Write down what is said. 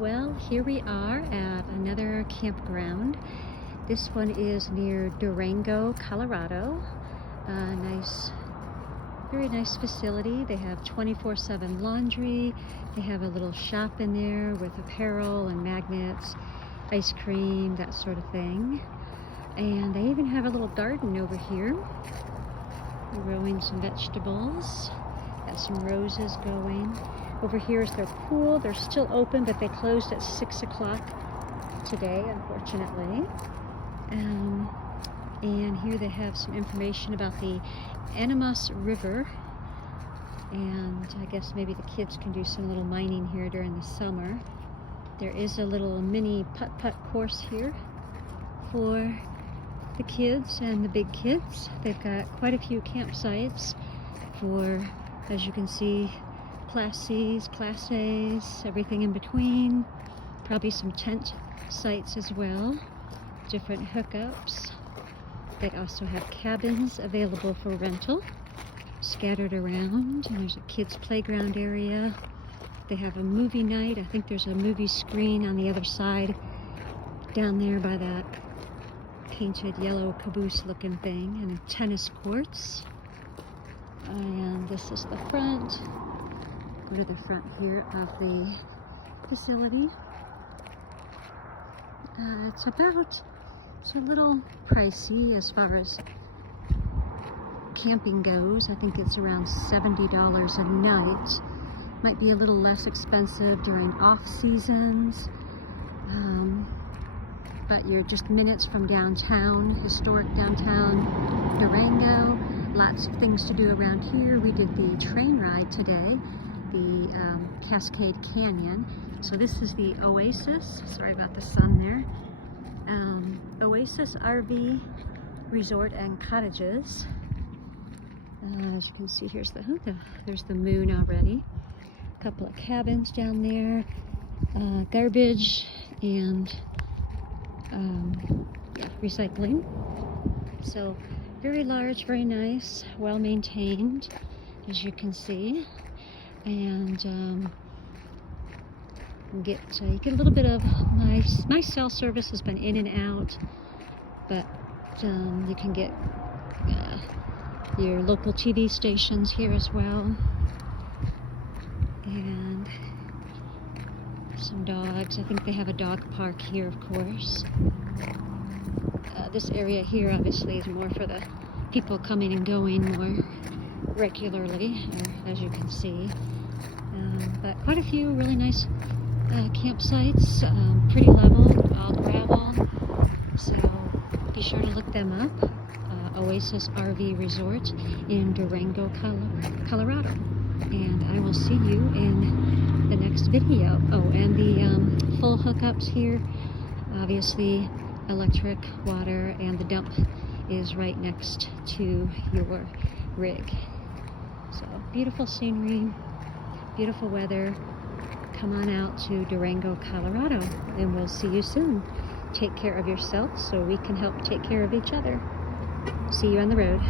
Well, here we are at another campground. This one is near Durango, Colorado. Very nice facility. They have 24/7 laundry. They have a little shop in there with apparel and magnets, ice cream, that sort of thing. And they even have a little garden over here. They're growing some vegetables. Got some roses going. Over here is their pool. They're still open, but they closed at 6 o'clock today, unfortunately. And here they have some information about the Animas River. And I guess maybe the kids can do some little mining here during the summer. There is a little mini putt-putt course here for the kids and the big kids. They've got quite a few campsites for, as you can see, Class C's, Class A's, everything in between. Probably some tent sites as well. Different hookups. They also have cabins available for rental, scattered around. And there's a kids' playground area. They have a movie night. I think there's a movie screen on the other side, down there by that painted yellow caboose looking thing, and tennis courts. And this is the front. Go to the front here of the facility. It's a little pricey as far as camping goes. I think it's around $70 a night. Might be a little less expensive during off seasons. But you're just minutes from downtown, historic downtown Durango. Lots of things to do around here. We did the train ride today, the Cascade Canyon. So this is the Oasis, sorry about the sun there. Oasis RV Resort and Cottages. As you can see, there's the moon already. A couple of cabins down there, garbage and recycling. So very large, very nice, well maintained, as you can see. And you get a little bit of nice cell service has been in and out, but you can get your local TV stations here as well, and some dogs. I think they have a dog park here, of course. This area here obviously is more for the people coming and going more regularly, as you can see. But quite a few really nice campsites, pretty level, all gravel. So be sure to look them up. Oasis RV Resort in Durango, Colorado. And I will see you in the next video. Oh, and the full hookups here, obviously electric, water, and the dump is right next to your rig. So beautiful scenery, beautiful weather. Come on out to Durango, Colorado, and we'll see you soon. Take care of yourself so we can help take care of each other. See you on the road.